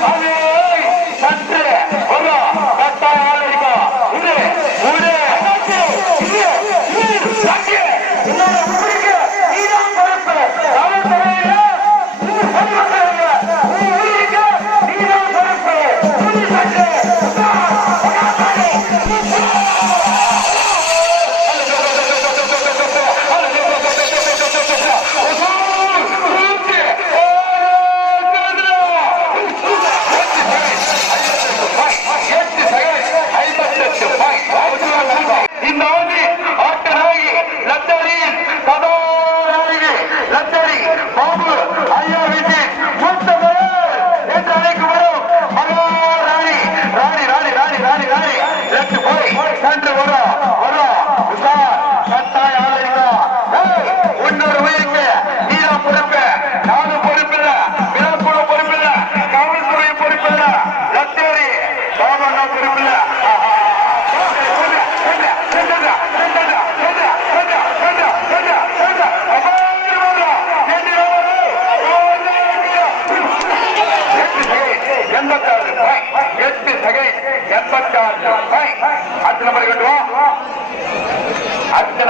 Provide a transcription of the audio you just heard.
Amen. Lateral, Pablo எண்பத்தாறு ரூபாய் எட்டு செகண்ட் எண்பத்தாறு ரூபாய் அடுத்த நம்பர் கட்டுவோம் அடுத்த